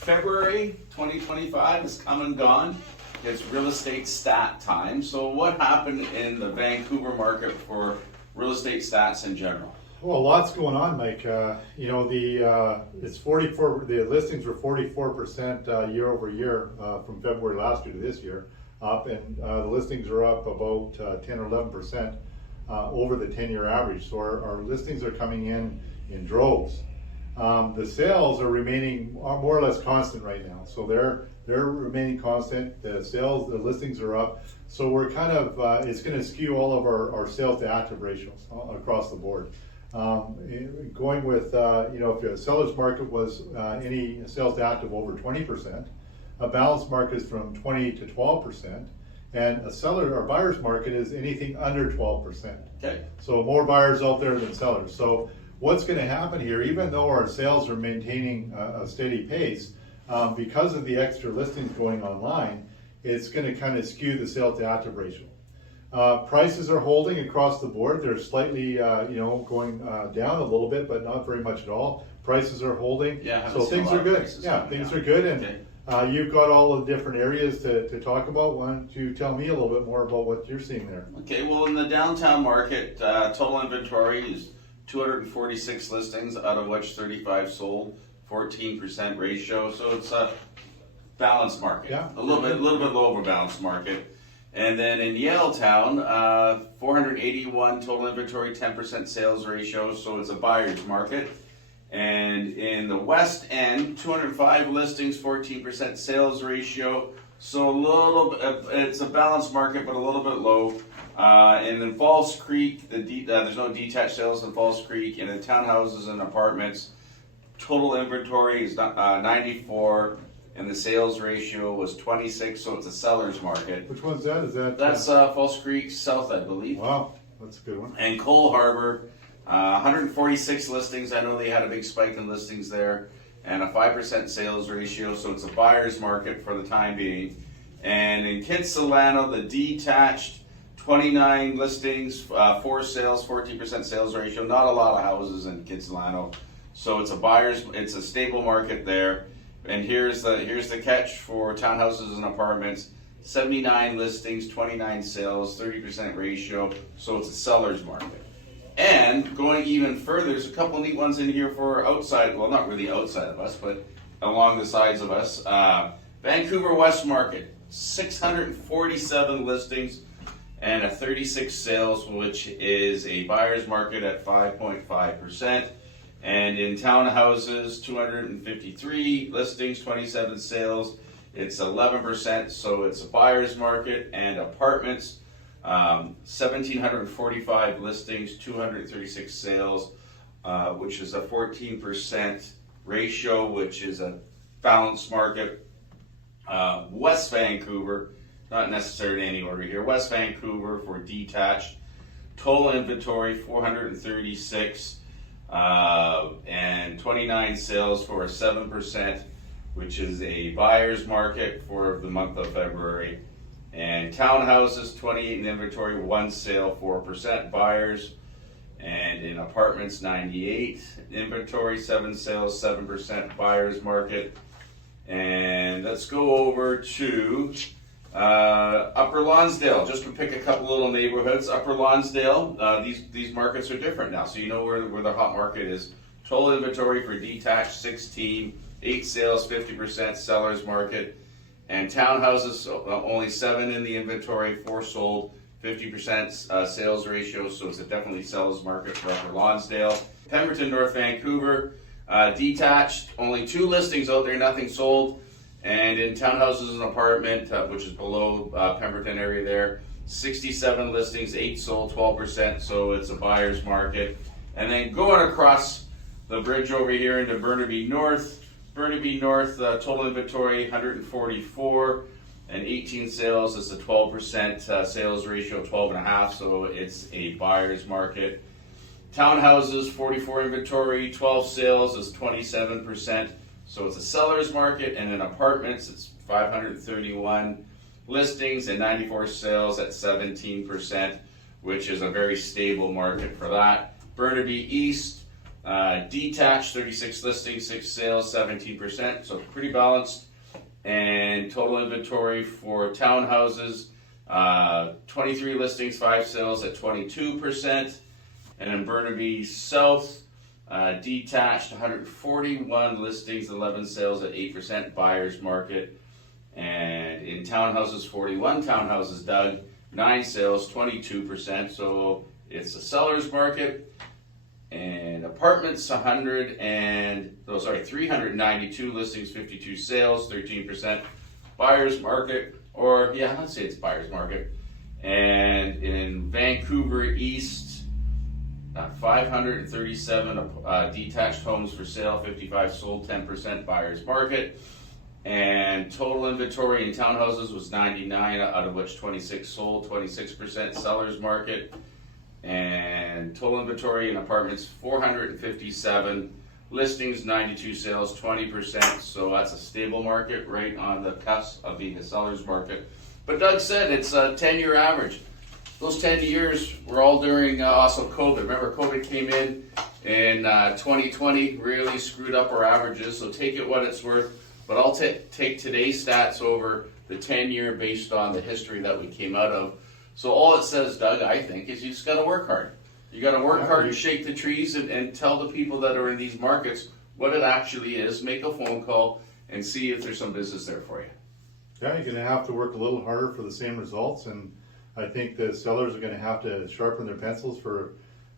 February 2025 is come and gone. It's real estate stat time. So what happened in the Vancouver market for real estate stats in general? Well, lots going on, Mike. It's 44. The listings were 44% year over year from February last year to this year up, and the listings are up about 10 or 11% over the 10-year average. So our listings are coming in droves. The sales are remaining more or less constant right now. So they're remaining constant. The listings are up. So we're kind of it's going to skew all of our sales to active ratios across the board. Going with, if a seller's market was any sales to active over 20%, a balanced market is from 20 to 12%, and a seller or buyer's market is anything under 12%. Okay. So more buyers out there than sellers. So what's going to happen here, even though our sales are maintaining a steady pace, because of the extra listings going online, it's going to kind of skew the sale to active ratio. Prices are holding across the board. They're slightly, going down a little bit, but not very much at all. Prices are holding. Yeah, so things are good. Yeah, things are good. And you've got all the different areas to talk about. Why don't you tell me a little bit more about what you're seeing there? Okay, well, in the downtown market, total inventory is 246 listings, out of which 35 sold, 14% ratio. So it's a balanced market. Yeah. A little bit low of a balanced market. And then in Yaletown, 481 total inventory, 10% sales ratio, so it's a buyer's market. And in the West End, 205 listings, 14% sales ratio, so it's a balanced market, but a little bit low. And then Falls Creek, there's no detached sales in Falls Creek, and in townhouses and apartments, total inventory is 94. And the sales ratio was 26, so it's a seller's market. Which one's that? That's Falls Creek South, I believe. Wow, that's a good one. And Cole Harbor, 146 listings. I know they had a big spike in listings there, and a 5% sales ratio, so it's a buyer's market for the time being. And in Kitsilano, the detached, 29 listings, 4 sales, 14% sales ratio. Not a lot of houses in Kitsilano, so it's a stable market there. And here's the catch for townhouses and apartments: 79 listings, 29 sales, 30% ratio. So it's a seller's market. And going even further, there's a couple neat ones in here for outside. Well, not really outside of us, but along the sides of us. Vancouver West Market, 647 listings and a 36 sales, which is a buyer's market at 5.5%. And in townhouses, 253 listings, 27 sales. It's 11%, so it's a buyer's market. And apartments, 1,745 listings, 236 sales, which is a 14% ratio, which is a balanced market. West Vancouver, not necessarily in any order here. West Vancouver for detached, total inventory 436. And 29 sales for a 7%, which is a buyer's market for the month of February. And townhouses, 28 in inventory, 1 sale, 4% buyers. And in apartments, 98 inventory, 7 sales, 7% buyer's market. And let's go over to Upper Lonsdale, just to pick a couple little neighborhoods. Upper Lonsdale, these markets are different now, so you know where the hot market is. Total inventory for detached, 16, 8 sales, 50% seller's market. And townhouses, only 7 in the inventory, 4 sold, 50% sales ratio, so it's a definitely seller's market for Upper Lonsdale. Pemberton, North Vancouver, detached, only 2 listings out there, nothing sold. And in townhouses and apartment, which is below Pemberton area there, 67 listings, 8 sold, 12%, so it's a buyer's market. And then going across the bridge over here into Burnaby North, total inventory 144 and 18 sales. It's a 12% sales ratio, 12.5, so it's a buyer's market. Townhouses, 44 inventory, 12 sales is 27%. So it's a seller's market. And in apartments, it's 531 listings and 94 sales at 17%, which is a very stable market for that. Burnaby East, Detached, 36 listings, 6 sales, 17%, so pretty balanced. And total inventory for townhouses, 23 listings, 5 sales at 22%. And in Burnaby South, detached, 141 listings, 11 sales at 8% buyer's market. And in townhouses, 41 townhouses, Doug, 9 sales, 22%. So it's a seller's market. And apartments, 392 listings, 52 sales, 13% buyer's market. Or, yeah, let's say it's buyer's market. And in Vancouver East, 537 detached homes for sale, 55 sold, 10% buyer's market. And total inventory in townhouses was 99, out of which 26 sold, 26% seller's market. And total inventory in apartments, 457 listings, 92 sales, 20%. So that's a stable market, right on the cusp of being a seller's market. But Doug said it's a 10-year average. Those 10 years were all during also COVID. Remember, COVID came in 2020, really screwed up our averages. So take it what it's worth. But I'll take today's stats over the 10-year based on the history that we came out of. So all it says, Doug, I think, is you just got to work hard. You got to work hard and shake the trees and tell the people that are in these markets what it actually is. Make a phone call and see if there's some business there for you. Yeah, you're going to have to work a little harder for the same results, and I think the sellers are going to have to sharpen their pencils for,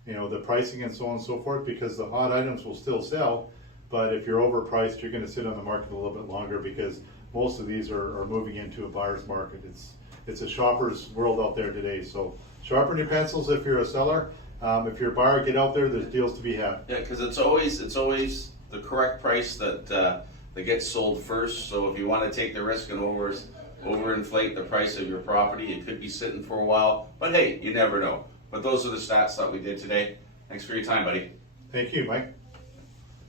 the pricing and so on and so forth, because the hot items will still sell, but if you're overpriced, you're going to sit on the market a little bit longer because most of these are moving into a buyer's market. It's a shopper's world out there today, so sharpen your pencils if you're a seller. If you're a buyer, get out there. There's deals to be had. Yeah, because it's always the correct price that gets sold first. So if you want to take the risk and overinflate the price of your property, it could be sitting for a while. But hey, you never know. But those are the stats that we did today. Thanks for your time, buddy. Thank you, Mike.